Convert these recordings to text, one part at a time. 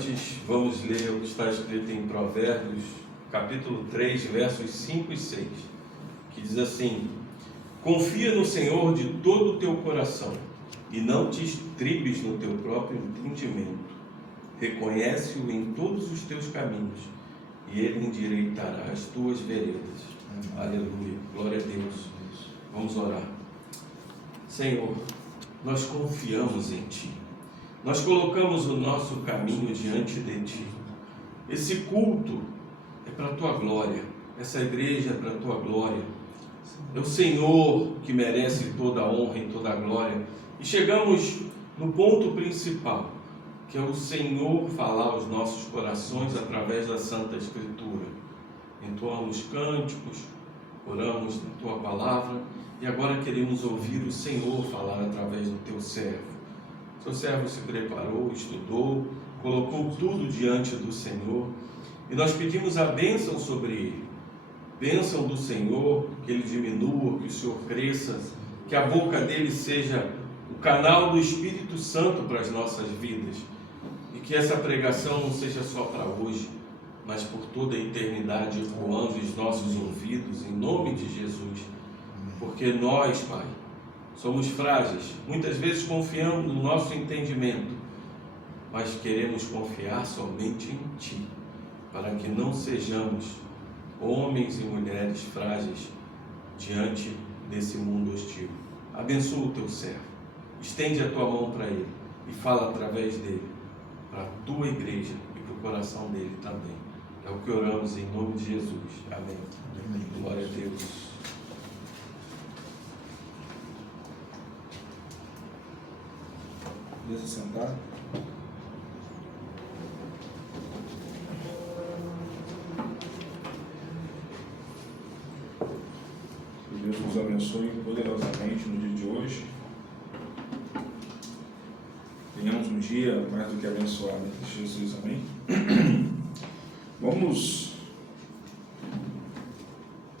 Antes, vamos ler o que está escrito em Provérbios, capítulo 3, versos 5 e 6, que diz assim: confia no Senhor de todo o teu coração e não te estribes no teu próprio entendimento. Reconhece-o em todos os teus caminhos e ele endireitará as tuas veredas. Aleluia, glória a Deus. Vamos orar. Senhor, nós confiamos em Ti. Nós colocamos o nosso caminho diante de Ti. Esse culto é para a Tua glória. Essa igreja é para a Tua glória. É o Senhor que merece toda a honra e toda a glória. E chegamos no ponto principal, que é o Senhor falar aos nossos corações através da Santa Escritura. Entoamos cânticos, oramos na Tua palavra e agora queremos ouvir o Senhor falar através do Teu servo. Seu servo se preparou, estudou, colocou tudo diante do Senhor e nós pedimos a bênção sobre ele. Bênção do Senhor, que ele diminua, que o Senhor cresça, que a boca dele seja o canal do Espírito Santo para as nossas vidas e que essa pregação não seja só para hoje, mas por toda a eternidade, ecoando os nossos ouvidos, em nome de Jesus, porque nós, Pai, somos frágeis, muitas vezes confiamos no nosso entendimento, mas queremos confiar somente em Ti, para que não sejamos homens e mulheres frágeis diante desse mundo hostil. Abençoa o Teu servo, estende a Tua mão para ele e fala através dele, para a Tua igreja e para o coração dele também. É o que oramos em nome de Jesus. Amém. Amém. Glória a Deus. Deixa sentar. Que Deus nos abençoe poderosamente no dia de hoje. Tenhamos um dia mais do que abençoado em Jesus, amém? Vamos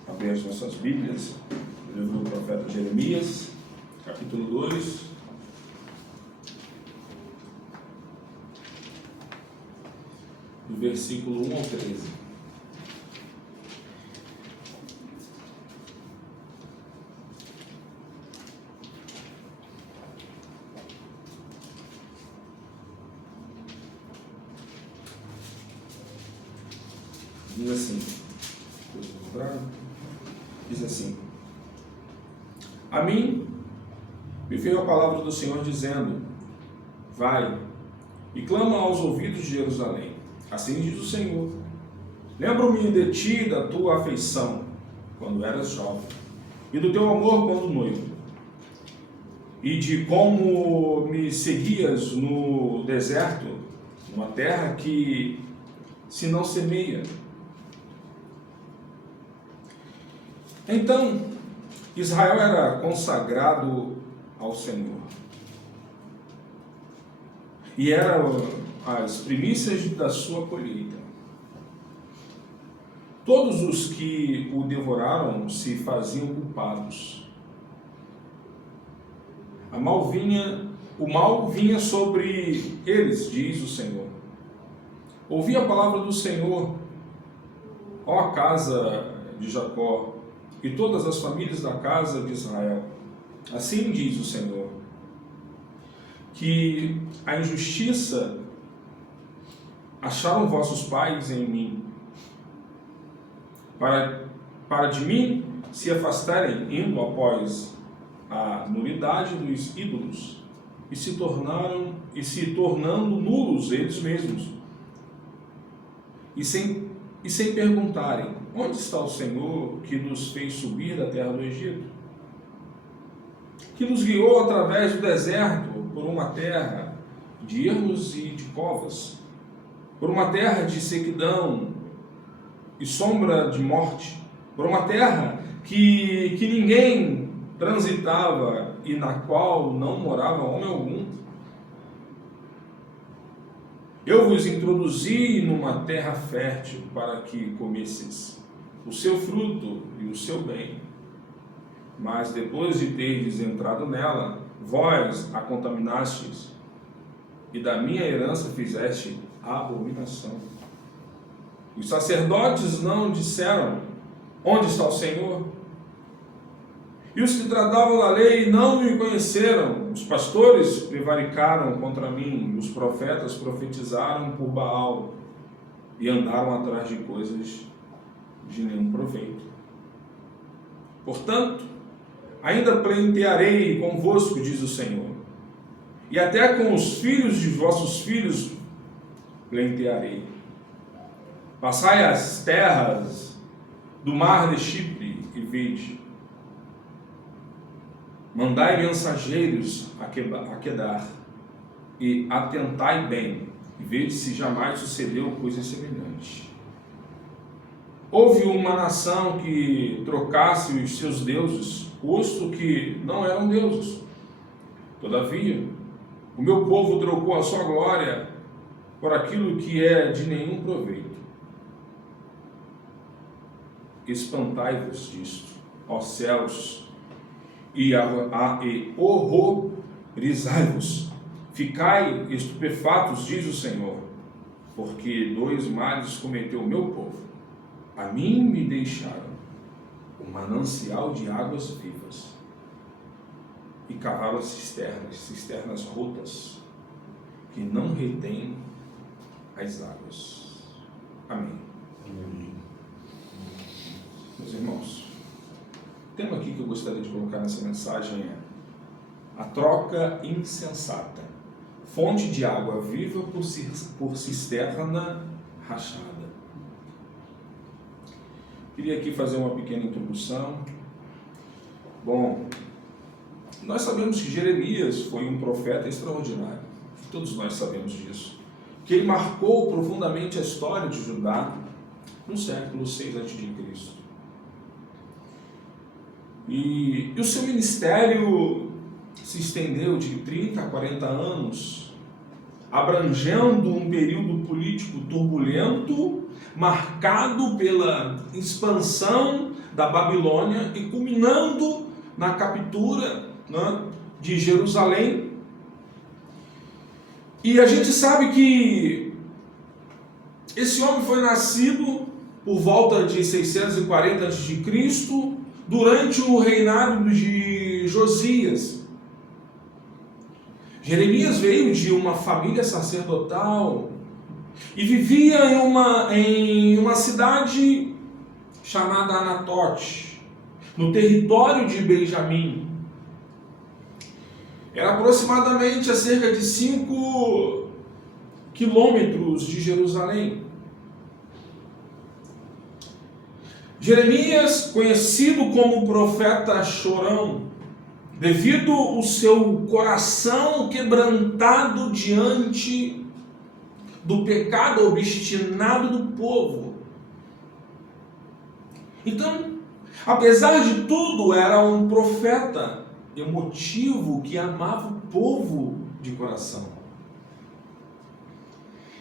abrir as nossas Bíblias, no livro do profeta Jeremias, capítulo 2. Do versículo 1 ao 13. Diz assim, a mim me veio a palavra do Senhor dizendo, vai e clama aos ouvidos de Jerusalém. Assim diz o Senhor, lembro-me de ti, da tua afeição, quando eras jovem, e do teu amor quando noivo, e de como me seguias no deserto, numa terra que se não semeia. Então, Israel era consagrado ao Senhor, e era as primícias da sua colheita. Todos os que o devoraram se faziam culpados. O mal vinha sobre eles, diz o Senhor. Ouvi a palavra do Senhor, ó casa de Jacó, e todas as famílias da casa de Israel. Assim diz o Senhor, que a injustiça acharam vossos pais em mim, para de mim se afastarem, indo após a nulidade dos ídolos, e se tornando nulos eles mesmos, e sem perguntarem, onde está o Senhor que nos fez subir da terra do Egito? Que nos guiou através do deserto, por uma terra de ermos e de covas, por uma terra de sequidão e sombra de morte, por uma terra que ninguém transitava e na qual não morava homem algum. Eu vos introduzi numa terra fértil para que comesseis o seu fruto e o seu bem. Mas depois de terdes entrado nela, vós a contaminastes e da minha herança fizeste abominação. Os sacerdotes não disseram: onde está o Senhor? E os que tratavam da lei não me conheceram. Os pastores prevaricaram contra mim, os profetas profetizaram por Baal e andaram atrás de coisas de nenhum proveito. Portanto, ainda pleitearei convosco, diz o Senhor, e até com os filhos de vossos filhos pleitearei. Passai as terras do mar de Chipre e vede. Mandai mensageiros a Quedar e atentai bem, e vede se jamais sucedeu coisa semelhante. Houve uma nação que trocasse os seus deuses, posto que não eram deuses. Todavia, o meu povo trocou a sua glória por aquilo que é de nenhum proveito. Espantai-vos disto, ó céus, e horrorizai-vos. Ficai estupefatos, diz o Senhor, porque 2 males cometeu o meu povo. A mim me deixaram um manancial de águas vivas e cavaram cisternas rotas, que não retêm as águas. Amém. Amém. Meus irmãos, o tema aqui que eu gostaria de colocar nessa mensagem é a troca insensata, fonte de água viva por cisterna rachada. Queria aqui fazer uma pequena introdução. Bom, nós sabemos que Jeremias foi um profeta extraordinário, todos nós sabemos disso, que ele marcou profundamente a história de Judá no século 6 a.C. E o seu ministério se estendeu de 30 a 40 anos, abrangendo um período político turbulento, marcado pela expansão da Babilônia e culminando na captura, né, de Jerusalém. E a gente sabe que esse homem foi nascido por volta de 640 a.C., durante o reinado de Josias. Jeremias veio de uma família sacerdotal e vivia em uma cidade chamada Anatote, no território de Benjamim. Era aproximadamente a cerca de 5 quilômetros de Jerusalém. Jeremias, conhecido como profeta chorão, devido ao seu coração quebrantado diante do pecado obstinado do povo. Então, apesar de tudo, era um profeta emotivo que amava o povo de coração.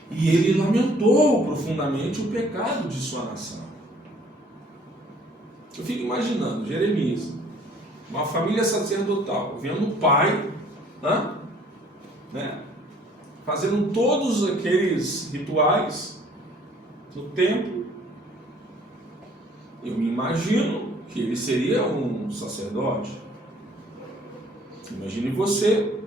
E ele lamentou profundamente o pecado de sua nação. Eu fico imaginando Jeremias, uma família sacerdotal, vendo o pai, fazendo todos aqueles rituais no templo. Eu me imagino que ele seria um sacerdote. Imagine você,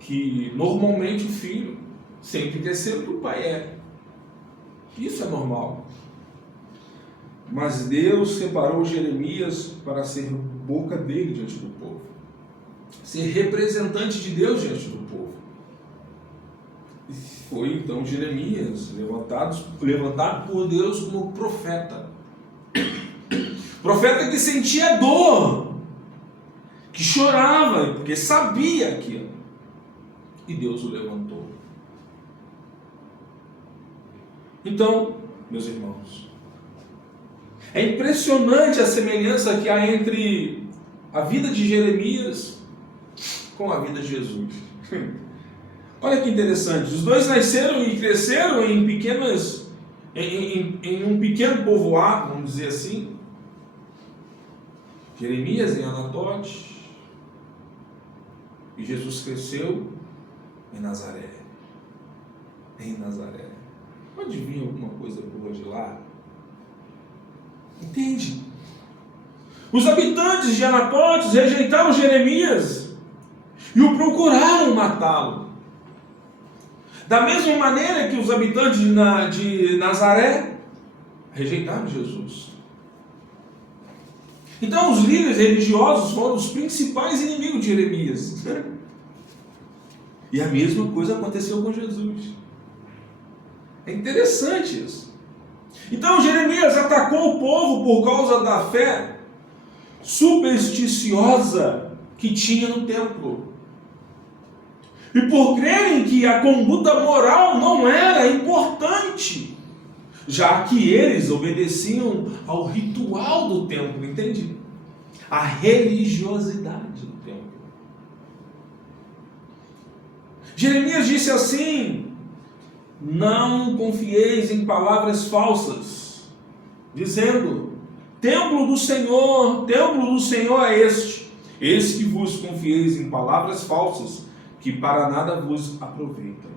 que normalmente o filho sempre quer ser o que o pai é. Isso é normal. Mas Deus separou Jeremias para ser boca dele diante do povo, ser representante de Deus diante do povo. E foi então Jeremias levantado por Deus como profeta. Profeta que sentia dor, que chorava, porque sabia aquilo. E Deus o levantou. Então, meus irmãos, é impressionante a semelhança que há entre a vida de Jeremias com a vida de Jesus. Olha que interessante, os dois nasceram e cresceram em um pequeno povoado, vamos dizer assim. Jeremias em Anatote, e Jesus cresceu em Nazaré. Em Nazaré. Pode vir alguma coisa boa de lá? Entende? Os habitantes de Anatótis rejeitaram Jeremias e o procuraram matá-lo. Da mesma maneira que os habitantes de Nazaré rejeitaram Jesus. Então os líderes religiosos foram os principais inimigos de Jeremias. E a mesma coisa aconteceu com Jesus. É interessante isso. Então Jeremias atacou o povo por causa da fé supersticiosa que tinha no templo. E por crerem que a conduta moral não era importante, já que eles obedeciam ao ritual do templo, entende? A religiosidade do templo. Jeremias disse assim: não confieis em palavras falsas, dizendo: templo do Senhor é este. Eis que vos confieis em palavras falsas, que para nada vos aproveitam.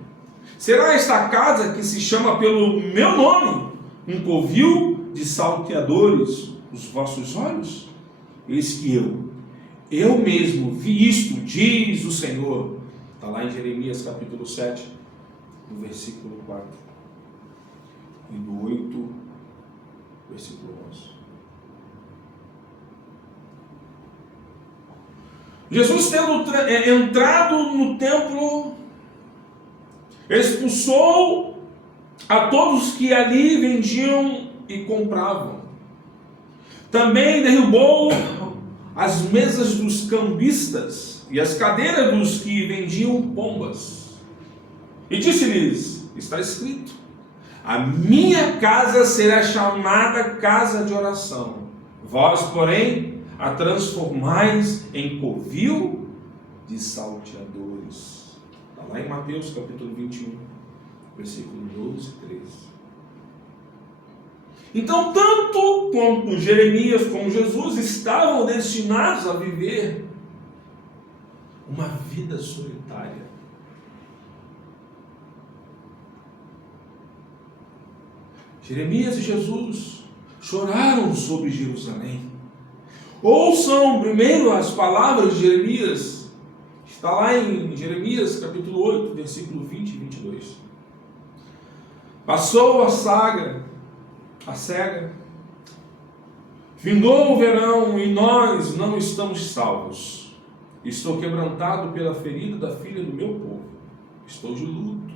Será esta casa que se chama pelo meu nome um covil de salteadores os vossos olhos? Eis que eu mesmo vi isto, diz o Senhor. Está lá em Jeremias capítulo 7, no versículo 4. E do 8, versículo 11. Jesus, tendo entrado no templo, expulsou a todos que ali vendiam e compravam. Também derrubou as mesas dos cambistas e as cadeiras dos que vendiam pombas. E disse-lhes: está escrito: a minha casa será chamada casa de oração. Vós, porém, a transformais em covil de salteadores. Está lá em Mateus capítulo 21, versículo 12 e 13. Então, tanto quanto Jeremias como Jesus estavam destinados a viver uma vida solitária. Jeremias e Jesus choraram sobre Jerusalém. Ouçam primeiro as palavras de Jeremias. Está lá em Jeremias capítulo 8, versículo 20 e 22. Passou a cega, findou o verão e nós não estamos salvos. Estou quebrantado pela ferida da filha do meu povo. Estou de luto.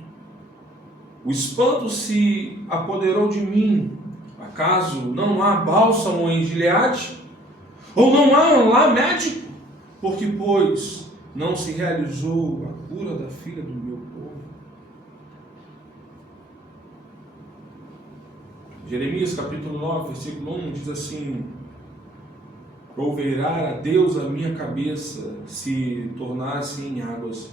O espanto se apoderou de mim. Acaso não há bálsamo em Gileade? Ou não há lá médico? Porque, pois, não se realizou a cura da filha do meu povo. Jeremias capítulo 9, versículo 1 diz assim: proveirar a Deus a minha cabeça se tornasse em águas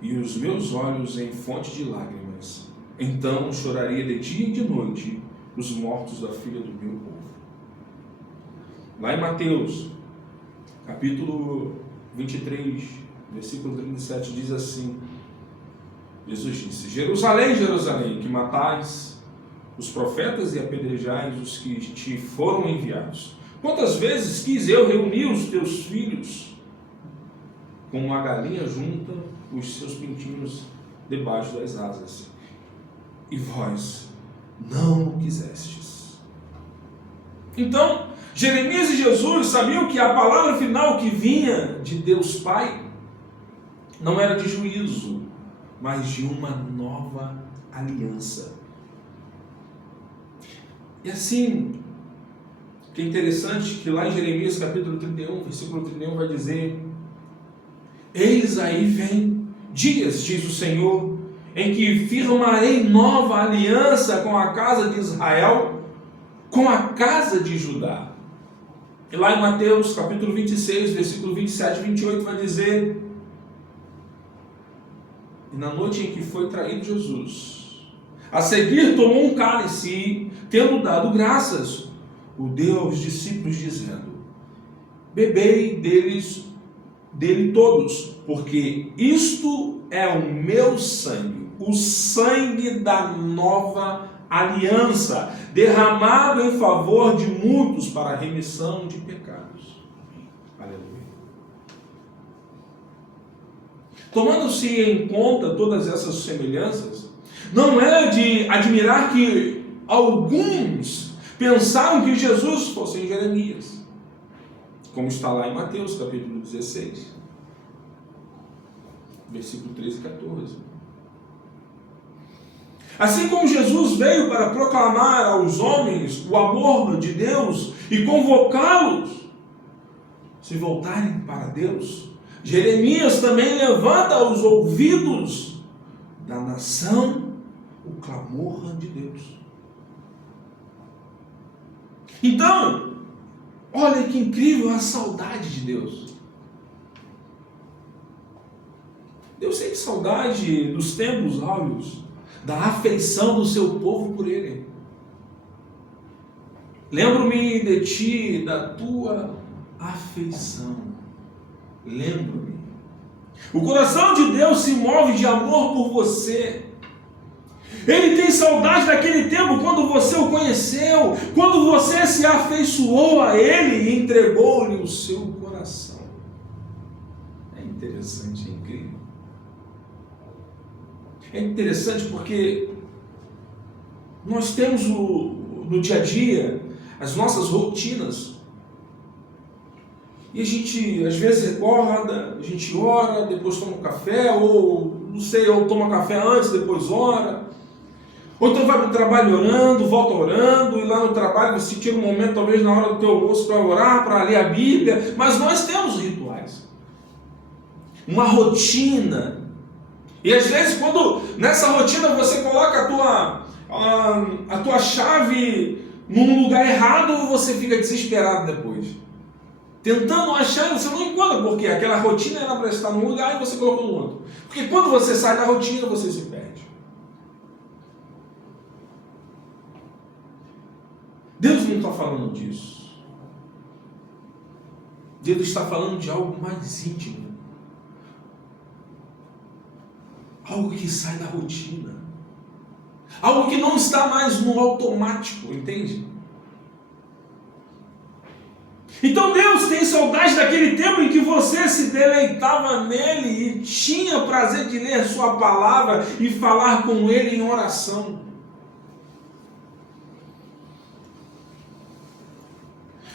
e os meus olhos em fonte de lágrimas. Então choraria de dia e de noite os mortos da filha do meu povo. Lá em Mateus, capítulo 23, versículo 37, diz assim: Jesus disse: Jerusalém, Jerusalém, que matais os profetas e apedrejais os que te foram enviados. Quantas vezes quis eu reunir os teus filhos, como a galinha junta os seus pintinhos debaixo das asas, e vós não o quisestes. Então, Jeremias e Jesus sabiam que a palavra final que vinha de Deus Pai não era de juízo, mas de uma nova aliança. E assim, que é interessante que lá em Jeremias capítulo 31, versículo 31 vai dizer: eis aí vem dias, diz o Senhor, em que firmarei nova aliança com a casa de Israel, com a casa de Judá. E lá em Mateus capítulo 26, versículo 27 e 28 vai dizer: e na noite em que foi traído Jesus, a seguir tomou um cálice e, tendo dado graças, o deu aos discípulos, dizendo: bebei dele todos, porque isto é o meu sangue, o sangue da nova aliança, derramado em favor de muitos para a remissão de pecados. Aleluia. Tomando-se em conta todas essas semelhanças, não é de admirar que alguns pensaram que Jesus fosse Jeremias, como está lá em Mateus capítulo 16, versículo 13 e 14. Assim como Jesus veio para proclamar aos homens o amor de Deus e convocá-los a se voltarem para Deus, Jeremias também levanta aos ouvidos da nação o clamor de Deus. Então, olha que incrível a saudade de Deus. Deus sente saudade dos tempos áureos, da afeição do seu povo por Ele. Lembro-me de ti, da tua afeição. Lembro-me. O coração de Deus se move de amor por você. Ele tem saudade daquele tempo quando você o conheceu, quando você se afeiçoou a Ele e entregou-lhe o seu coração. É interessante, é incrível. É interessante porque nós temos no dia a dia as nossas rotinas. E a gente, às vezes, acorda, a gente ora, depois toma um café, ou, não sei, ou toma café antes, depois ora. Ou então vai para o trabalho orando, volta orando, e lá no trabalho você tira um momento, talvez na hora do teu almoço, para orar, para ler a Bíblia. Mas nós temos rituais. Uma rotina. E às vezes, quando nessa rotina você coloca a tua chave num lugar errado, você fica desesperado depois. Tentando achar, você não encontra, porque aquela rotina era para estar num lugar e você colocou no outro. Porque quando você sai da rotina, você se perde. Deus não está falando disso. Deus está falando de algo mais íntimo. Algo que sai da rotina. Algo que não está mais no automático, entende? Então Deus tem saudade daquele tempo em que você se deleitava nele e tinha prazer de ler sua palavra e falar com ele em oração.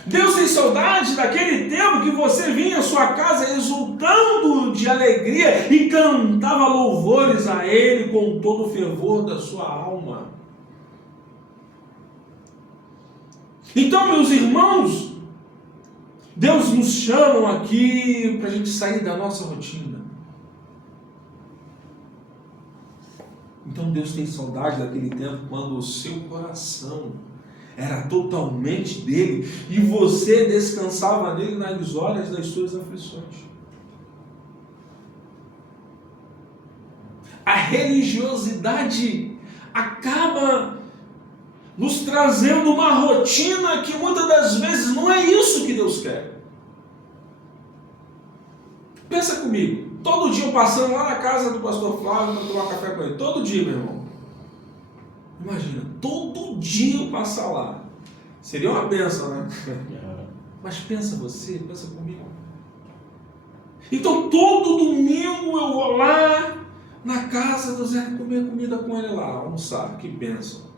Deus tem saudade daquele tempo que você vinha à sua casa exultando de alegria e cantava louvores a Ele com todo o fervor da sua alma. Então, meus irmãos, Deus nos chama aqui para a gente sair da nossa rotina. Então Deus tem saudade daquele tempo quando o seu coração era totalmente dele e você descansava nele nas horas das suas aflições. A religiosidade acaba nos trazendo uma rotina que muitas das vezes não é isso que Deus quer. Pensa comigo, todo dia eu passando lá na casa do pastor Flávio para tomar café com ele, todo dia, meu irmão. Imagina, todo dia eu passar lá. Seria uma bênção, né? Mas pensa você, pensa comigo. Então todo domingo eu vou lá na casa do Zé comer comida com ele lá, almoçar, que bênção.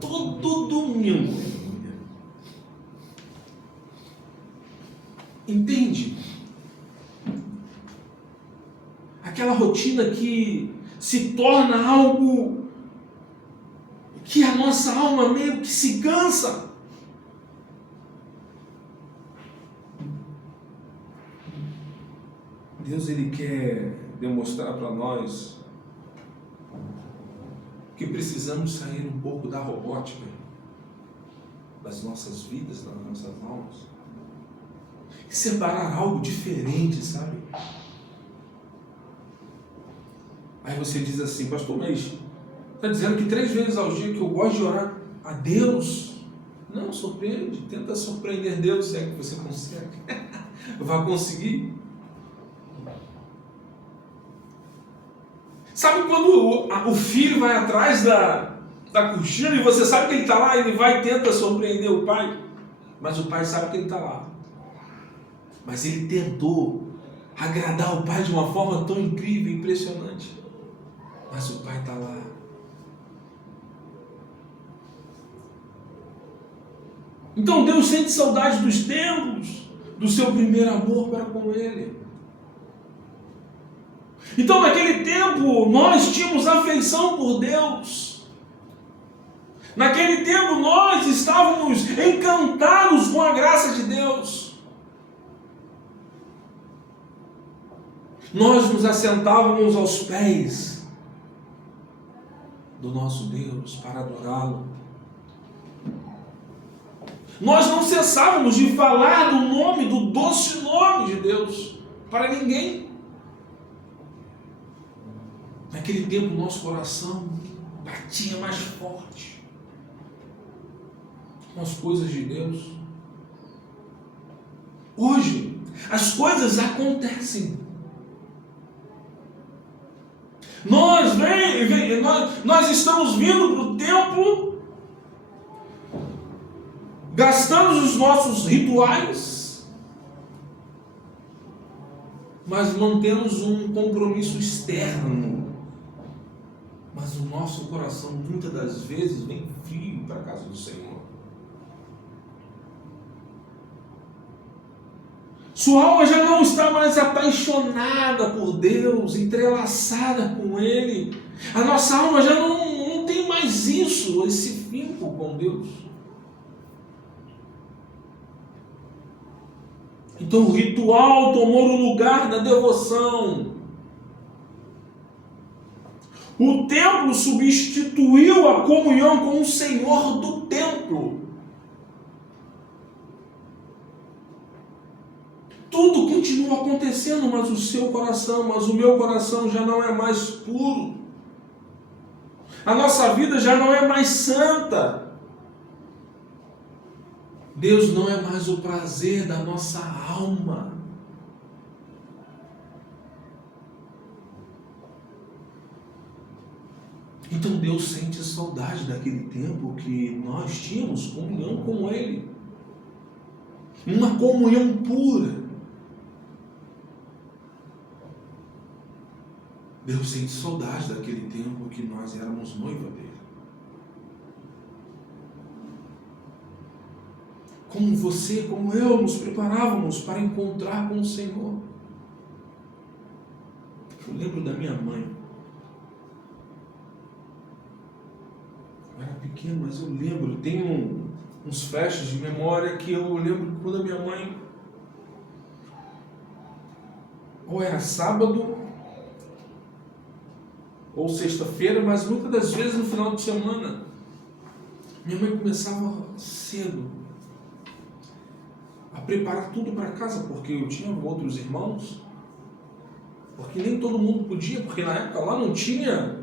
Todo domingo. Entende? Aquela rotina que se torna algo que a nossa alma meio que se cansa. Deus, Ele quer demonstrar para nós que precisamos sair um pouco da robótica das nossas vidas, das nossas almas, e separar algo diferente, sabe? Aí você diz assim, pastor, mas está dizendo que 3 vezes ao dia que eu gosto de orar a Deus? Não, surpreende, tenta surpreender Deus, se é que você consegue. Vai conseguir. Sabe quando o filho vai atrás da cortina e você sabe que ele está lá, ele vai e tenta surpreender o pai, mas o pai sabe que ele está lá. Mas ele tentou agradar o pai de uma forma tão incrível, impressionante. Mas o pai está lá. Então Deus sente saudade dos tempos do seu primeiro amor para com Ele. Então naquele tempo nós tínhamos afeição por Deus. Naquele tempo nós estávamos encantados com a graça de Deus. Nós nos assentávamos aos pés do nosso Deus para adorá-lo. Nós não cessávamos de falar do nome, do doce nome de Deus para ninguém. Naquele tempo nosso coração batia mais forte com as coisas de Deus. Hoje as coisas acontecem. Nós estamos vindo para o templo, gastamos os nossos rituais, mas mantemos um compromisso externo. Mas o nosso coração, muitas das vezes, vem frio para a casa do Senhor. Sua alma já não está mais apaixonada por Deus, entrelaçada com Ele. A nossa alma já não tem mais isso, esse vínculo com Deus. Então o ritual tomou o lugar da devoção. O templo substituiu a comunhão com o Senhor do templo. Tudo continua acontecendo, mas o seu coração, mas o meu coração já não é mais puro. A nossa vida já não é mais santa. Deus não é mais o prazer da nossa alma. Então Deus sente saudade daquele tempo que nós tínhamos comunhão com Ele. Uma comunhão pura. Deus sente saudade daquele tempo que nós éramos noiva dele. Como você, como eu, nos preparávamos para encontrar com o Senhor. Eu lembro da minha mãe. Eu era pequeno, mas eu lembro. Tenho uns flashes de memória que eu lembro quando a minha mãe... Ou era sábado... ou sexta-feira, mas muitas das vezes no final de semana. Minha mãe começava cedo a preparar tudo para casa, porque eu tinha outros irmãos, porque nem todo mundo podia, porque na época lá não tinha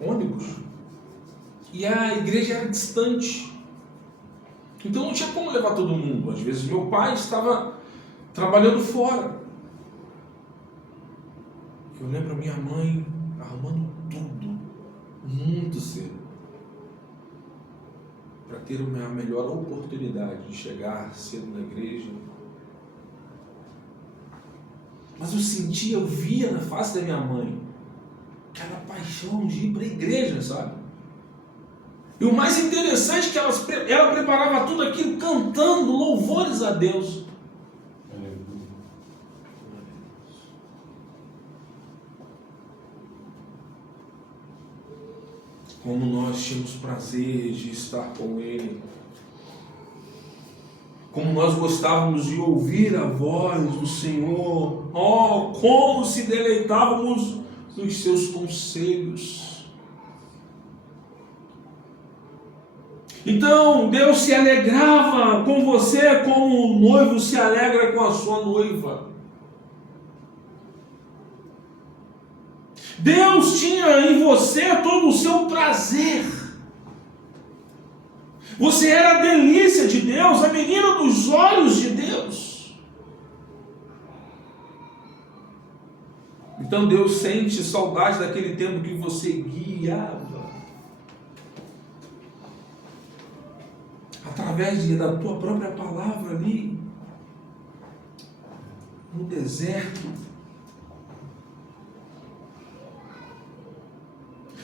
ônibus, e a igreja era distante, então não tinha como levar todo mundo. Às vezes meu pai estava trabalhando fora. Eu lembro a minha mãe arrumando tudo muito cedo para ter a melhor oportunidade de chegar cedo na igreja. Mas eu via na face da minha mãe aquela paixão de ir para a igreja, sabe? E o mais interessante é que ela preparava tudo aquilo cantando louvores a Deus. Como nós tínhamos prazer de estar com Ele. Como nós gostávamos de ouvir a voz do Senhor. Oh, como se deleitávamos nos seus conselhos. Então, Deus se alegrava com você como o noivo se alegra com a sua noiva. Deus tinha em você todo o seu prazer. Você era a delícia de Deus, a menina dos olhos de Deus. Então Deus sente saudade daquele tempo que você guiava através da tua própria palavra ali no deserto.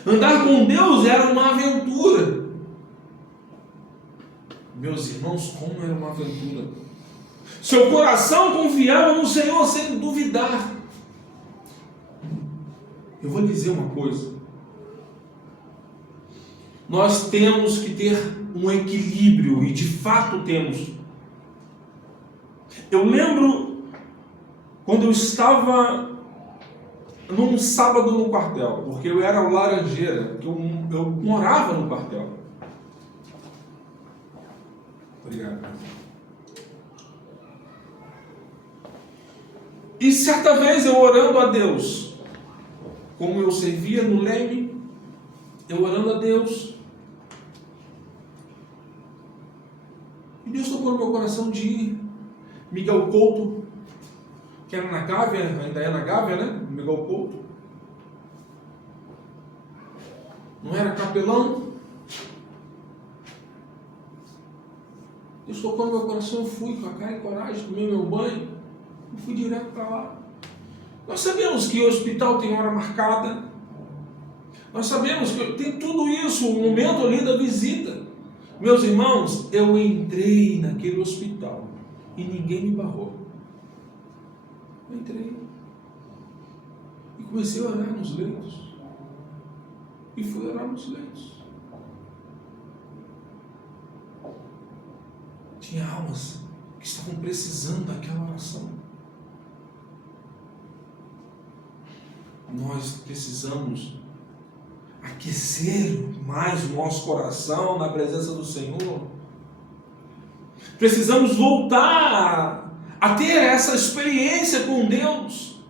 Andar com Deus era uma aventura. Meus irmãos, como era uma aventura. Seu coração confiava no Senhor sem duvidar. Eu vou lhe dizer uma coisa. Nós temos que ter um equilíbrio, e de fato temos. Eu lembro quando eu estava num sábado no quartel, porque eu era o laranjeira, que eu morava no quartel. Obrigado. E certa vez eu orando a Deus, como eu servia no Leme, eu orando a Deus, e Deus tocou no meu coração de ir. Miguel Couto, que era na Gávea, ainda é na Gávea, né? Miguel Couto. Não era capelão. Deus tocou no meu coração, eu fui com a cara e coragem, tomei meu banho e fui direto para lá. Nós sabemos que o hospital tem hora marcada. Nós sabemos que tem tudo isso, o momento ali da visita. Meus irmãos, eu entrei naquele hospital e ninguém me barrou. Eu entrei e comecei a orar nos leitos. E fui orar nos leitos. Tinha almas que estavam precisando daquela oração. Nós precisamos aquecer mais o nosso coração na presença do Senhor. Precisamos voltar a ter essa experiência com Deus.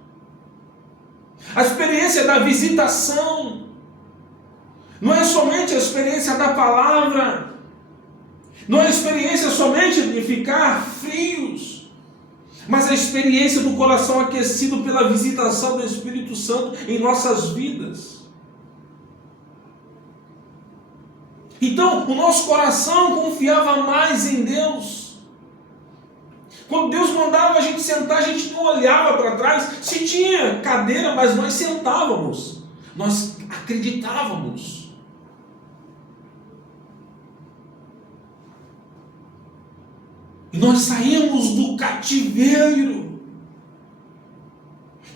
A experiência da visitação. Não é somente a experiência da palavra. Não é a experiência somente de ficar frios. Mas a experiência do coração aquecido pela visitação do Espírito Santo em nossas vidas. Então, o nosso coração confiava mais em Deus. Quando Deus mandava a gente sentar, a gente não olhava para trás. Se tinha cadeira, mas nós sentávamos. Nós acreditávamos. E nós saímos do cativeiro.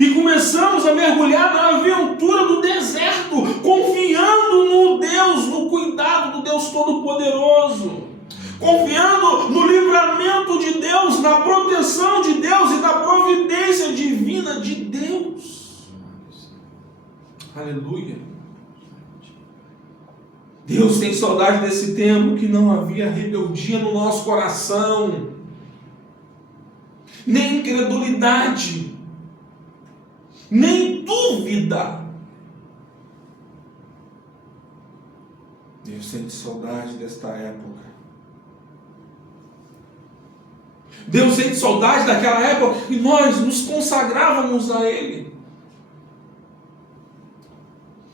E começamos a mergulhar na aventura do deserto, confiando no Deus, no cuidado do Deus Todo-Poderoso, confiando no livramento de Deus, na proteção de Deus e na providência divina de Deus. Aleluia. Deus tem saudade desse tempo que não havia rebeldia no nosso coração, nem incredulidade, nem dúvida. Deus sente saudade desta época. Deus sente saudade daquela época que nós nos consagrávamos a Ele.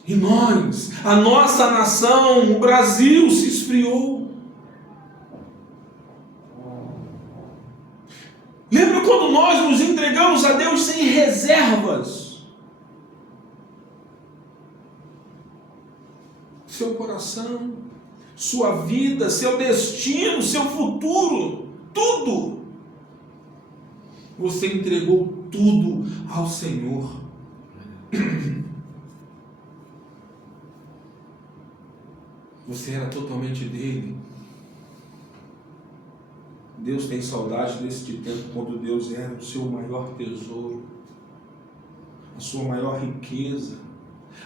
E nós, a nossa nação, o Brasil se esfriou. Lembra quando nós nos entregamos a Deus sem reservas? Seu coração, sua vida, seu destino, seu futuro, tudo. Você entregou tudo ao Senhor. Você era totalmente dele. Deus tem saudade deste tempo quando Deus era o seu maior tesouro, a sua maior riqueza,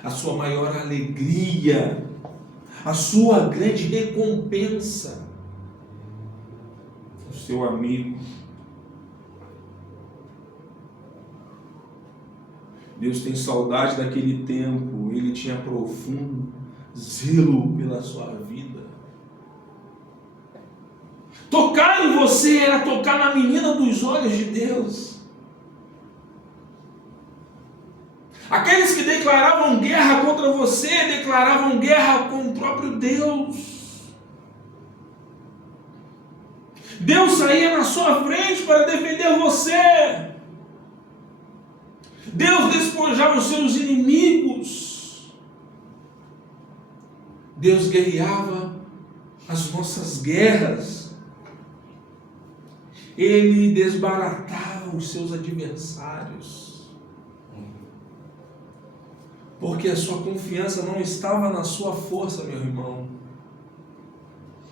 a sua maior alegria, a sua grande recompensa, o seu amigo. Deus tem saudade daquele tempo, Ele tinha profundo zelo pela sua vida. Tocar em você era tocar na menina dos olhos de Deus. Aqueles que declaravam guerra contra você, declaravam guerra com o próprio Deus. Deus saía na sua frente para defender você. Deus despojava os seus inimigos. Deus guerreava as nossas guerras. Ele desbaratava os seus adversários. Porque a sua confiança não estava na sua força, meu irmão,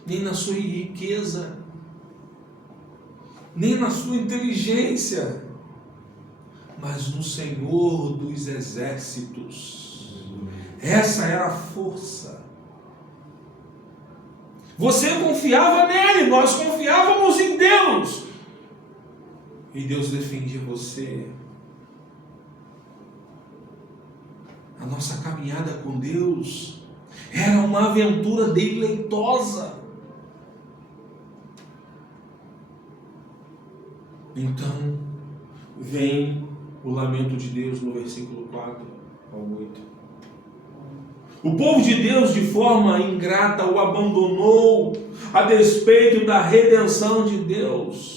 nem na sua riqueza, nem na sua inteligência, mas no Senhor dos exércitos. Essa era a força. Você confiava nele, nós confiávamos em Deus. E Deus defendia você. A nossa caminhada com Deus era uma aventura deleitosa. Então, vem o lamento de Deus no versículo 4 ao 8. O povo de Deus, de forma ingrata, o abandonou a despeito da redenção de Deus.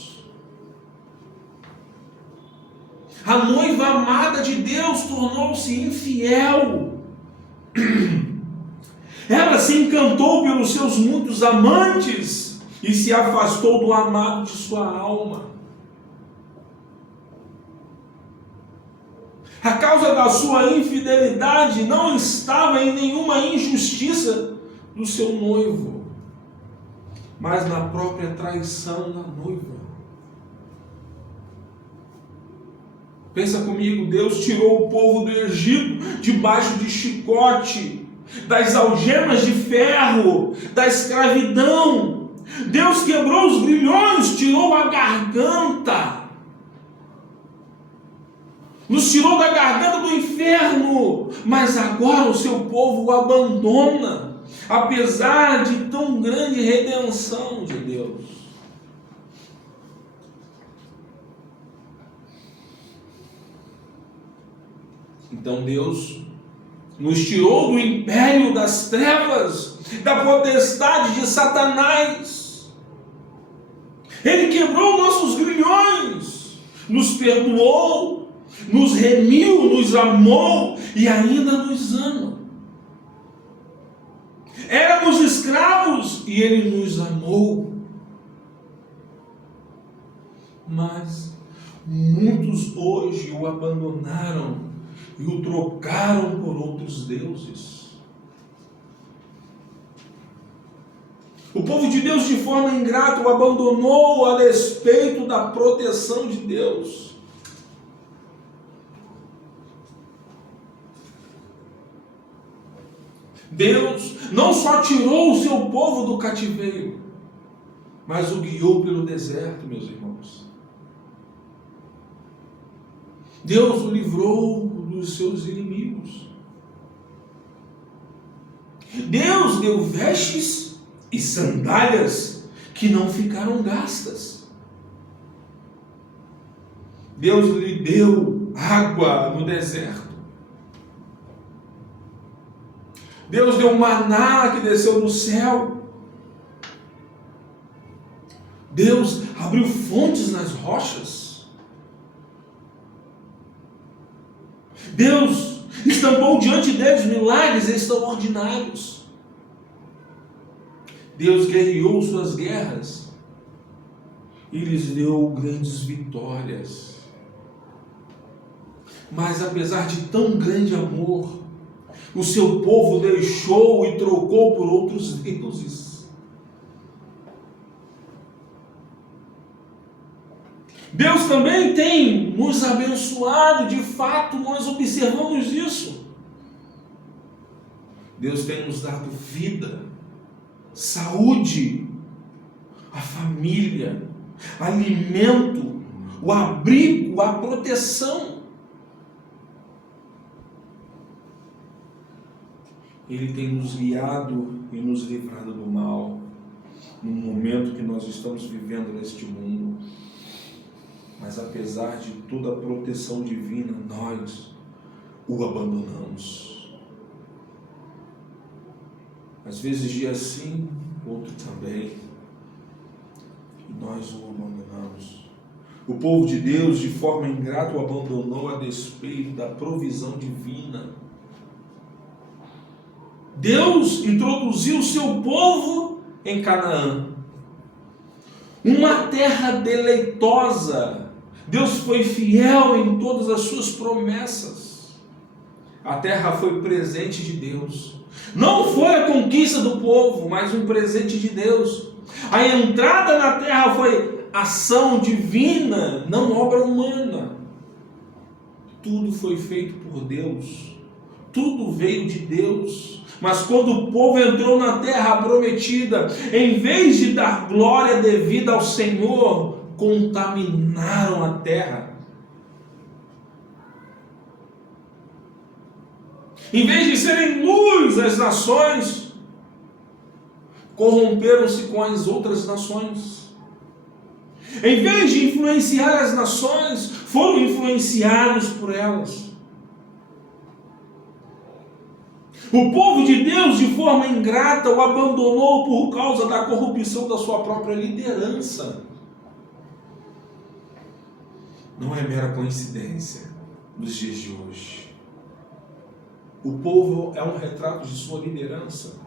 A noiva amada de Deus tornou-se infiel. Ela se encantou pelos seus muitos amantes e se afastou do amado de sua alma. A causa da sua infidelidade não estava em nenhuma injustiça do seu noivo, mas na própria traição da noiva. Pensa comigo, Deus tirou o povo do Egito debaixo de chicote, das algemas de ferro, da escravidão. Deus quebrou os grilhões, tirou a garganta. Nos tirou da garganta do inferno, mas agora o seu povo o abandona, apesar de tão grande redenção de Deus. Então Deus nos tirou do império das trevas, da potestade de Satanás. Ele quebrou nossos grilhões, nos perdoou, nos remiu, nos amou e ainda nos ama. Éramos escravos e Ele nos amou. Mas muitos hoje o abandonaram e o trocaram por outros deuses. O povo de Deus, de forma ingrata, o abandonou a despeito da proteção de Deus. Deus não só tirou o seu povo do cativeiro, mas o guiou pelo deserto, meus irmãos. Deus o livrou dos seus inimigos. Deus deu vestes e sandálias que não ficaram gastas. Deus lhe deu água no deserto. Deus deu maná que desceu do céu. Deus abriu fontes nas rochas. Deus estampou diante deles milagres extraordinários. Deus guerreou suas guerras e lhes deu grandes vitórias. Mas apesar de tão grande amor, o seu povo deixou e trocou por outros deuses. Deus também tem nos abençoado, de fato nós observamos isso. Deus tem nos dado vida, saúde, a família, alimento, o abrigo, a proteção. Ele tem nos guiado e nos livrado do mal, no momento que nós estamos vivendo neste mundo. Mas apesar de toda a proteção divina, nós o abandonamos. Às vezes dia sim, outro também, e nós o abandonamos. O povo de Deus, de forma ingrata, o abandonou a despeito da provisão divina. Deus introduziu o seu povo em Canaã, uma terra deleitosa. Deus foi fiel em todas as suas promessas. A terra foi presente de Deus. Não foi a conquista do povo, mas um presente de Deus. A entrada na terra foi ação divina, não obra humana. Tudo foi feito por Deus. Tudo veio de Deus. Mas quando o povo entrou na terra prometida, em vez de dar glória devida ao Senhor, contaminaram a terra. Em vez de serem luz às nações, corromperam-se com as outras nações. Em vez de influenciar as nações, foram influenciados por elas. O povo de Deus, de forma ingrata, o abandonou por causa da corrupção da sua própria liderança. Não é mera coincidência nos dias de hoje. O povo é um retrato de sua liderança.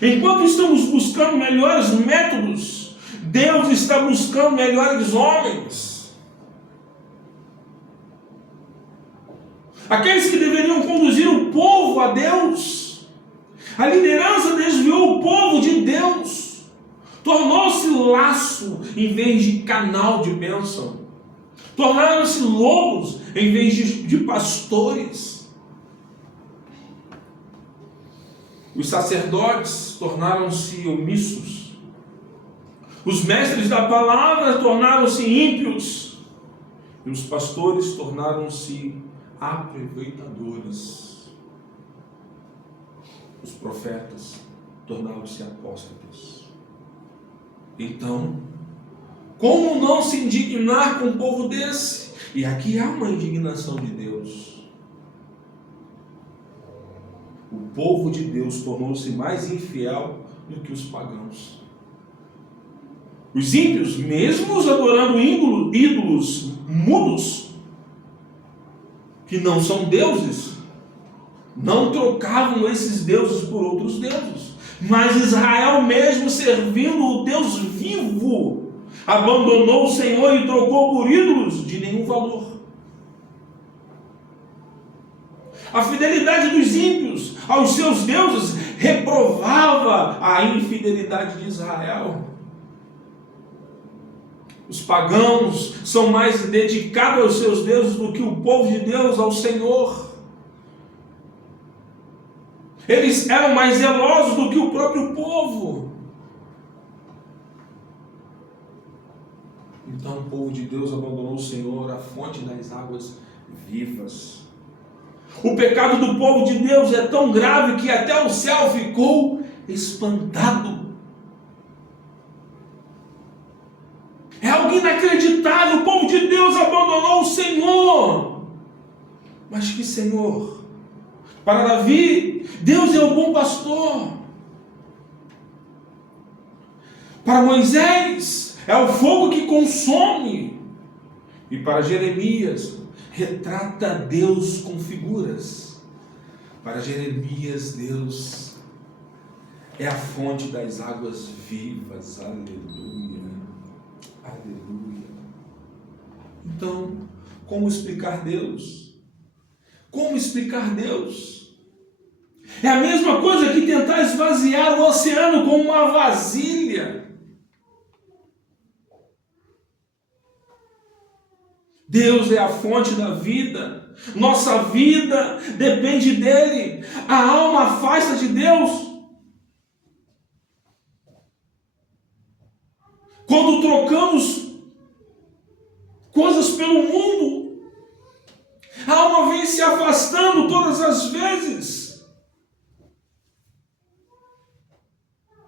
Enquanto estamos buscando melhores métodos, Deus está buscando melhores homens. Aqueles que deveriam conduzir o povo a Deus. A liderança desviou o povo de Deus. Tornou-se laço em vez de canal de bênção. Tornaram-se lobos em vez de pastores. Os sacerdotes tornaram-se omissos. Os mestres da palavra tornaram-se ímpios. E os pastores tornaram-se aproveitadores. Os profetas tornaram-se apóstatas. Então, como não se indignar com um povo desse? E aqui há uma indignação de Deus. O povo de Deus tornou-se mais infiel do que os pagãos. Os ímpios, mesmo adorando ídolos mudos, que não são deuses, não trocavam esses deuses por outros deuses. Mas Israel, mesmo servindo o Deus vivo, abandonou o Senhor e trocou por ídolos de nenhum valor. A fidelidade dos ímpios aos seus deuses reprovava a infidelidade de Israel. Os pagãos são mais dedicados aos seus deuses do que o povo de Deus ao Senhor. Eles eram mais zelosos do que o próprio povo. Então o povo de Deus abandonou o Senhor, a fonte das águas vivas. O pecado do povo de Deus é tão grave que até o céu ficou espantado. É algo inacreditável. O povo de Deus abandonou o Senhor. Mas que Senhor? Para Davi, Deus é o bom pastor. Para Moisés, é o fogo que consome. E para Jeremias, retrata Deus com figuras. Para Jeremias, Deus é a fonte das águas vivas. Aleluia. Aleluia. Então, como explicar Deus? Como explicar Deus? É a mesma coisa que tentar esvaziar o oceano com uma vasilha. Deus é a fonte da vida. Nossa vida depende dele. A alma afasta de Deus. Quando trocamos coisas pelo mundo, a alma vem se afastando todas as vezes.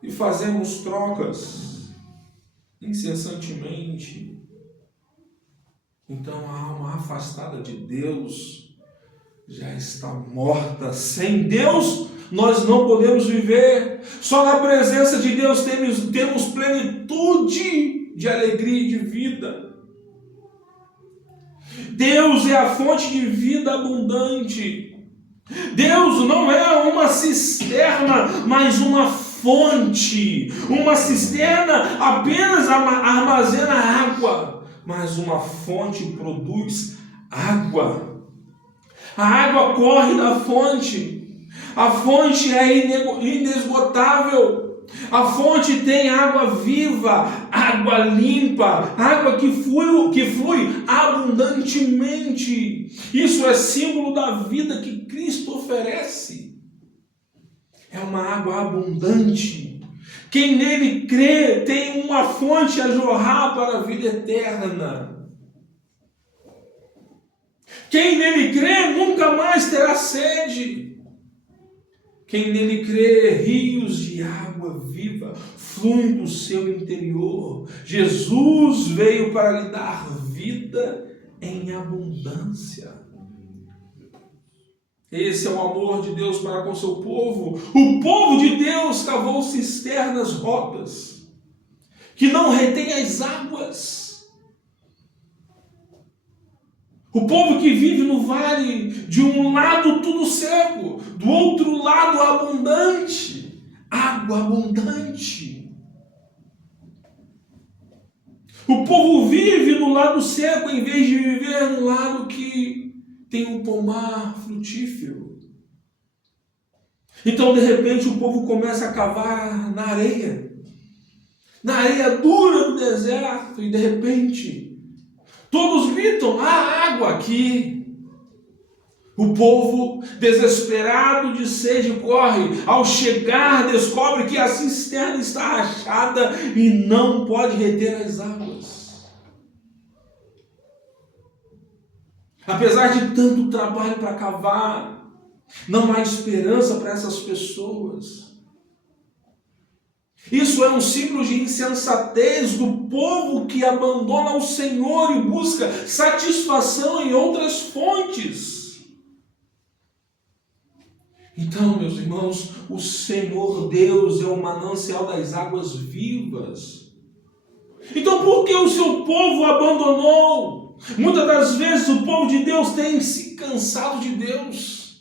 E fazemos trocas incessantemente. Então a alma afastada de Deus já está morta. Sem Deus, nós não podemos viver. Só na presença de Deus temos plenitude de alegria e de vida. Deus é a fonte de vida abundante. Deus não é uma cisterna, mas uma fonte. Uma cisterna apenas armazena água, mas uma fonte produz água. A água corre da fonte. A fonte é inesgotável. A fonte tem água viva, água limpa, água que flui abundantemente. Isso é símbolo da vida que Cristo oferece. É uma água abundante. Quem nele crê tem uma fonte a jorrar para a vida eterna. Quem nele crê nunca mais terá sede. Quem nele crê, rios de água viva fluem do seu interior. Jesus veio para lhe dar vida em abundância. Esse é o amor de Deus para com seu povo. O povo de Deus cavou cisternas rotas, que não retém as águas. O povo que vive no vale, de um lado tudo seco, do outro lado abundante, água abundante. O povo vive no lado seco em vez de viver no lado que tem um pomar frutífero. Então, de repente, o povo começa a cavar na areia dura do deserto, e de repente todos gritam: há água aqui. O povo, desesperado de sede, corre. Ao chegar, descobre que a cisterna está rachada e não pode reter as águas. Apesar de tanto trabalho para cavar, não há esperança para essas pessoas. Isso é um símbolo de insensatez do povo que abandona o Senhor e busca satisfação em outras fontes. Então, meus irmãos, o Senhor Deus é o manancial das águas vivas. Então, por que o seu povo abandonou? Muitas das vezes o povo de Deus tem se cansado de Deus.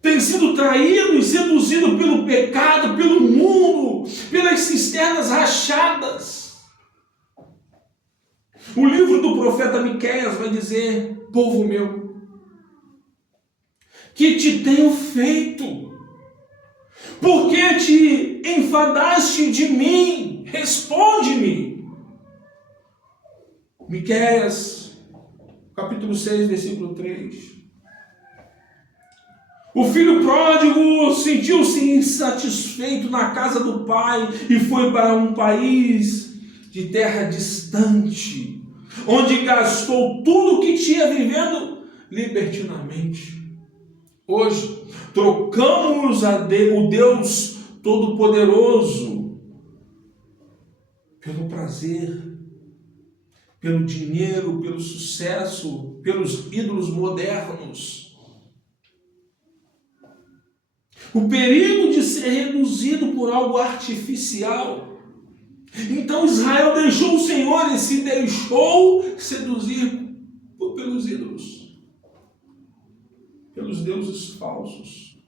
Tem sido traído e seduzido pelo pecado, pelo mundo, pelas cisternas rachadas. O livro do profeta Miqueias vai dizer: povo meu, que te tenho feito? Por que te enfadaste de mim? Responde-me. Miqueias, capítulo 6, versículo 3. O filho pródigo sentiu-se insatisfeito na casa do pai e foi para um país de terra distante, onde gastou tudo o que tinha vivendo libertinamente. Hoje, trocamos o Deus Todo-Poderoso pelo prazer, pelo dinheiro, pelo sucesso, pelos ídolos modernos. O perigo de ser reduzido por algo artificial. Então Israel deixou o Senhor e se deixou seduzir pelos ídolos, pelos deuses falsos.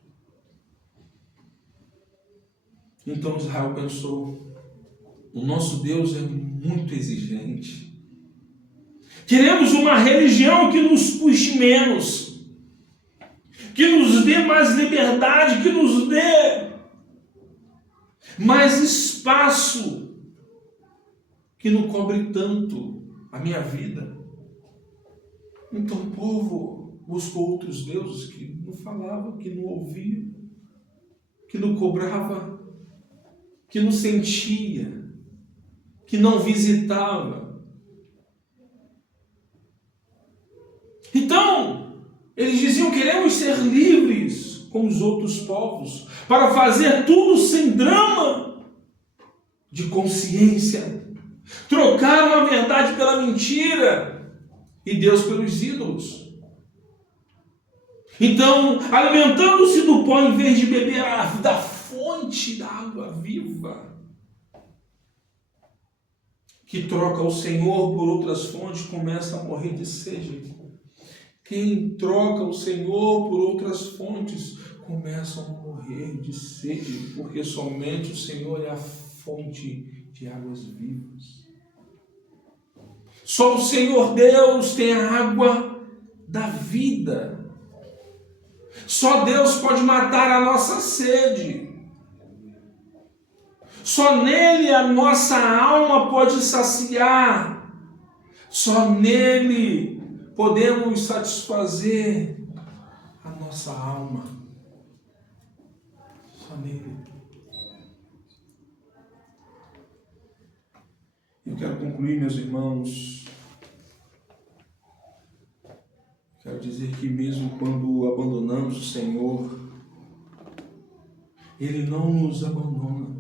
Então Israel pensou: o nosso Deus é muito exigente. Queremos uma religião que nos puxe menos, que nos dê mais liberdade, que nos dê mais espaço, que não cobre tanto a minha vida. Então o povo buscou outros deuses que não falavam, que não ouviam, que não cobrava, que não sentia, que não visitava. Então, eles diziam: queremos ser livres como os outros povos, para fazer tudo sem drama de consciência. Trocaram a verdade pela mentira. e Deus pelos ídolos. Então, alimentando-se do pó em vez de beber da fonte da água viva, que troca o Senhor por outras fontes, começa a morrer de sede. Quem troca o Senhor por outras fontes, começam a morrer de sede, porque somente o Senhor é a fonte de águas vivas. Só o Senhor Deus tem a água da vida. Só Deus pode matar a nossa sede. Só nele a nossa alma pode saciar. Só nele podemos satisfazer a nossa alma. Só nele. Eu quero concluir, meus irmãos. Quero dizer que mesmo quando abandonamos o Senhor, Ele não nos abandona.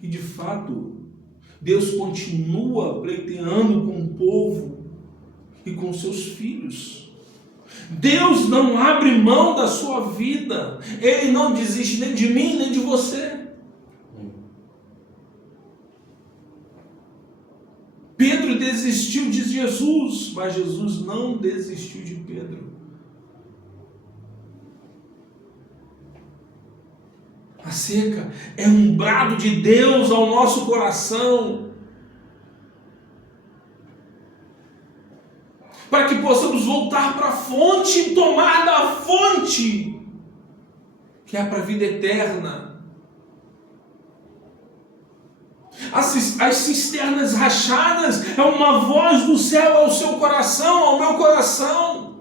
E de fato, Deus continua pleiteando com o povo e com seus filhos. Deus não abre mão da sua vida. Ele não desiste nem de mim, nem de você. Pedro desistiu de Jesus, mas Jesus não desistiu de Pedro. A seca é um brado de Deus ao nosso coração, para que possamos voltar para a fonte, tomar da fonte, que é para a vida eterna. As cisternas rachadas é uma voz do céu ao seu coração, ao meu coração.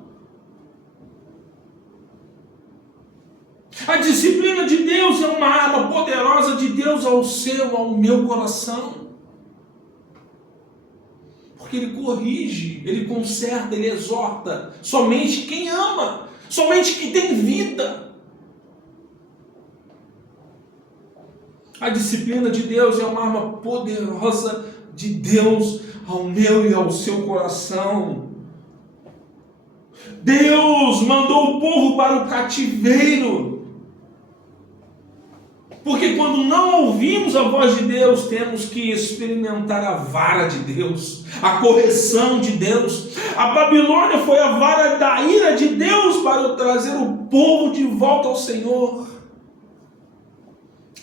A disciplina de Deus é uma arma poderosa de Deus ao seu, ao meu coração. Porque Ele corrige, Ele conserta, Ele exorta. Somente quem ama, somente quem tem vida. A disciplina de Deus é uma arma poderosa de Deus ao meu e ao seu coração. Deus mandou o povo para o cativeiro, porque quando não ouvimos a voz de Deus, temos que experimentar a vara de Deus, a correção de Deus. A Babilônia foi a vara da ira de Deus para trazer o povo de volta ao Senhor.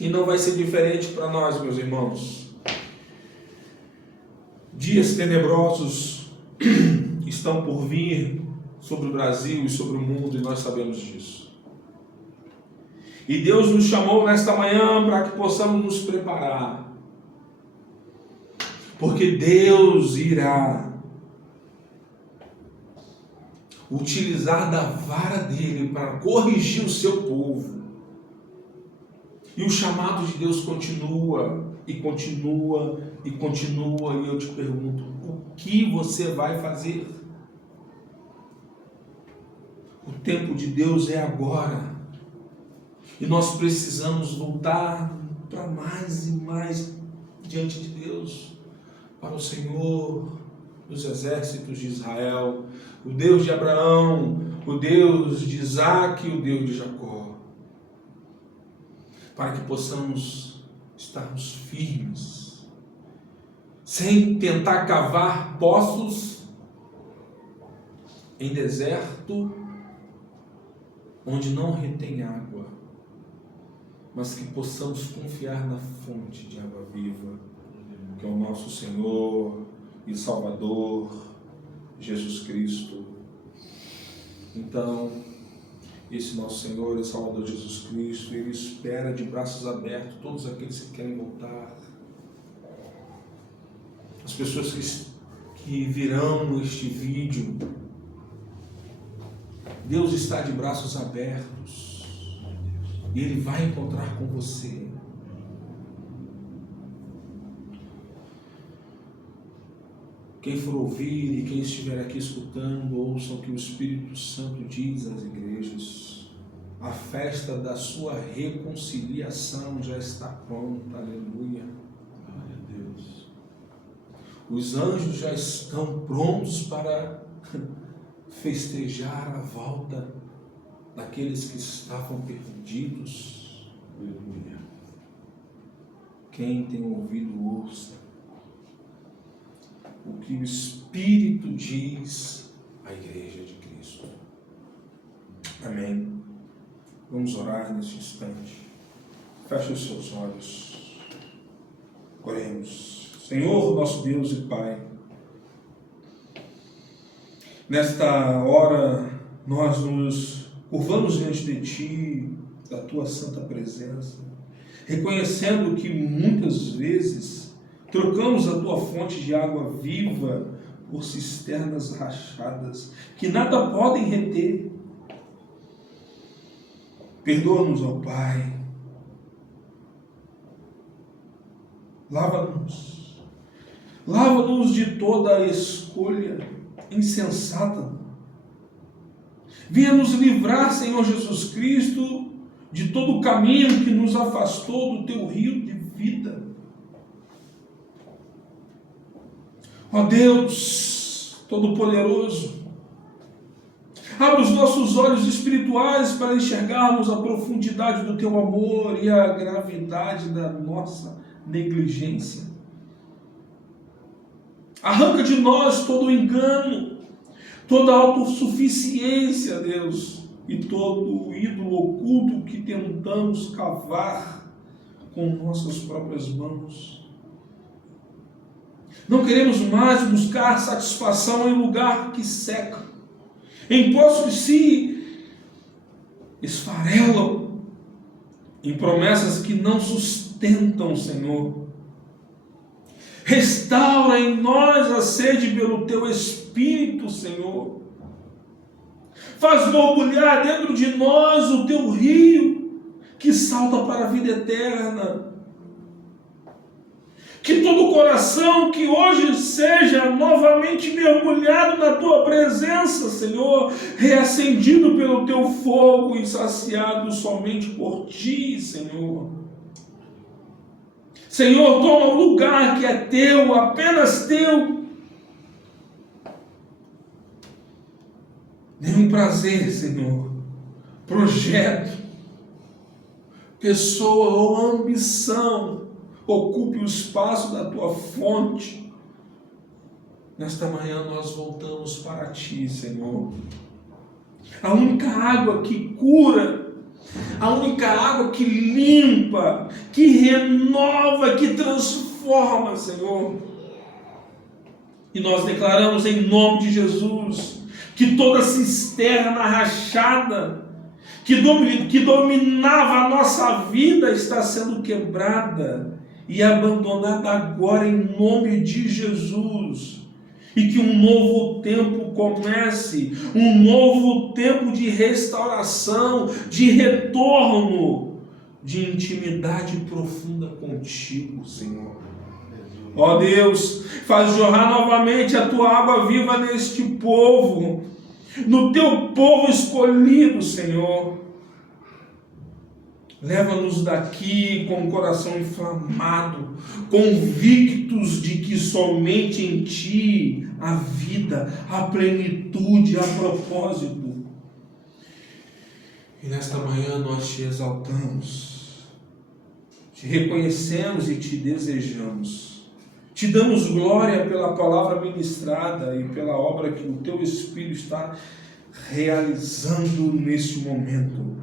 E não vai ser diferente para nós, meus irmãos. Dias tenebrosos estão por vir sobre o Brasil e sobre o mundo, e nós sabemos disso. E Deus nos chamou nesta manhã para que possamos nos preparar. Porque Deus irá utilizar da vara dele para corrigir o seu povo. E o chamado de Deus continua, e continua, e continua, e eu te pergunto, o que você vai fazer? O tempo de Deus é agora, e nós precisamos voltar para mais e mais diante de Deus, para o Senhor dos exércitos de Israel, o Deus de Abraão, o Deus de Isaac e o Deus de Jacó. Para que possamos estarmos firmes, sem tentar cavar poços em deserto, onde não retém água, mas que possamos confiar na fonte de água viva, que é o nosso Senhor e Salvador, Jesus Cristo. Então, esse nosso Senhor e Salvador Jesus Cristo, Ele espera de braços abertos todos aqueles que querem voltar. As pessoas que virão este vídeo, Deus está de braços abertos e Ele vai encontrar com você. Quem for ouvir e quem estiver aqui escutando, ouçam o que o Espírito Santo diz às igrejas. A festa da sua reconciliação já está pronta, aleluia. Glória a Deus. Os anjos já estão prontos para festejar a volta daqueles que estavam perdidos. Aleluia. Quem tem ouvido, ouça o que o Espírito diz à Igreja de Cristo. Amém. Vamos orar neste instante. Feche os seus olhos. Oremos. Senhor, nosso Deus e Pai, nesta hora nós nos curvamos diante de Ti, da Tua santa presença, reconhecendo que muitas vezes trocamos a Tua fonte de água viva por cisternas rachadas, que nada podem reter. Perdoa-nos, ó Pai. Lava-nos. Lava-nos de toda a escolha insensata. Venha nos livrar, Senhor Jesus Cristo, de todo o caminho que nos afastou do Teu rio de vida. Ó Deus Todo-Poderoso, abre os nossos olhos espirituais para enxergarmos a profundidade do Teu amor e a gravidade da nossa negligência. Arranca de nós todo o engano, toda a autossuficiência, Deus, e todo o ídolo oculto que tentamos cavar com nossas próprias mãos. Não queremos mais buscar satisfação em lugar que seca, em poços que se esfarelam, em promessas que não sustentam, Senhor. Restaura em nós a sede pelo Teu Espírito, Senhor. Faz borbulhar dentro de nós o Teu rio, que salta para a vida eterna. Que todo coração que hoje seja novamente mergulhado na Tua presença, Senhor, reacendido pelo Teu fogo e saciado somente por Ti, Senhor. Senhor, toma o lugar que é Teu, apenas Teu. Nenhum prazer, Senhor, projeto, pessoa ou ambição ocupe o espaço da Tua fonte. Nesta manhã nós voltamos para Ti, Senhor. A única água que cura, a única água que limpa, que renova, que transforma, Senhor. E nós declaramos em nome de Jesus que toda cisterna rachada que dominava a nossa vida está sendo quebrada e abandonada agora em nome de Jesus. E que um novo tempo comece, um novo tempo de restauração, de retorno, de intimidade profunda contigo, Senhor. Ó Deus, faz jorrar novamente a Tua água viva neste povo, no Teu povo escolhido, Senhor. Leva-nos daqui com o coração inflamado, convictos de que somente em Ti há vida, há plenitude, há propósito. E nesta manhã nós Te exaltamos, Te reconhecemos e Te desejamos. Te damos glória pela palavra ministrada e pela obra que o Teu Espírito está realizando neste momento.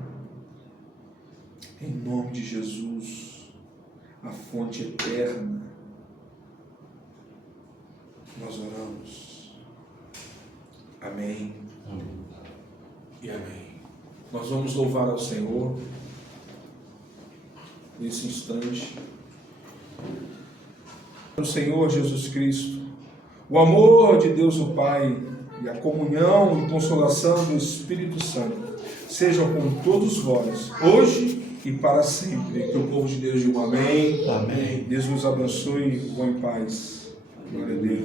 Em nome de Jesus, a fonte eterna, nós oramos. Amém. Amém. E amém. Nós vamos louvar ao Senhor nesse instante. O Senhor Jesus Cristo, o amor de Deus o Pai e a comunhão e consolação do Espírito Santo sejam com todos vós, hoje e para sempre. Que o povo de Deus diga amém. Amém. Deus nos abençoe. Vão em paz. Glória a Deus.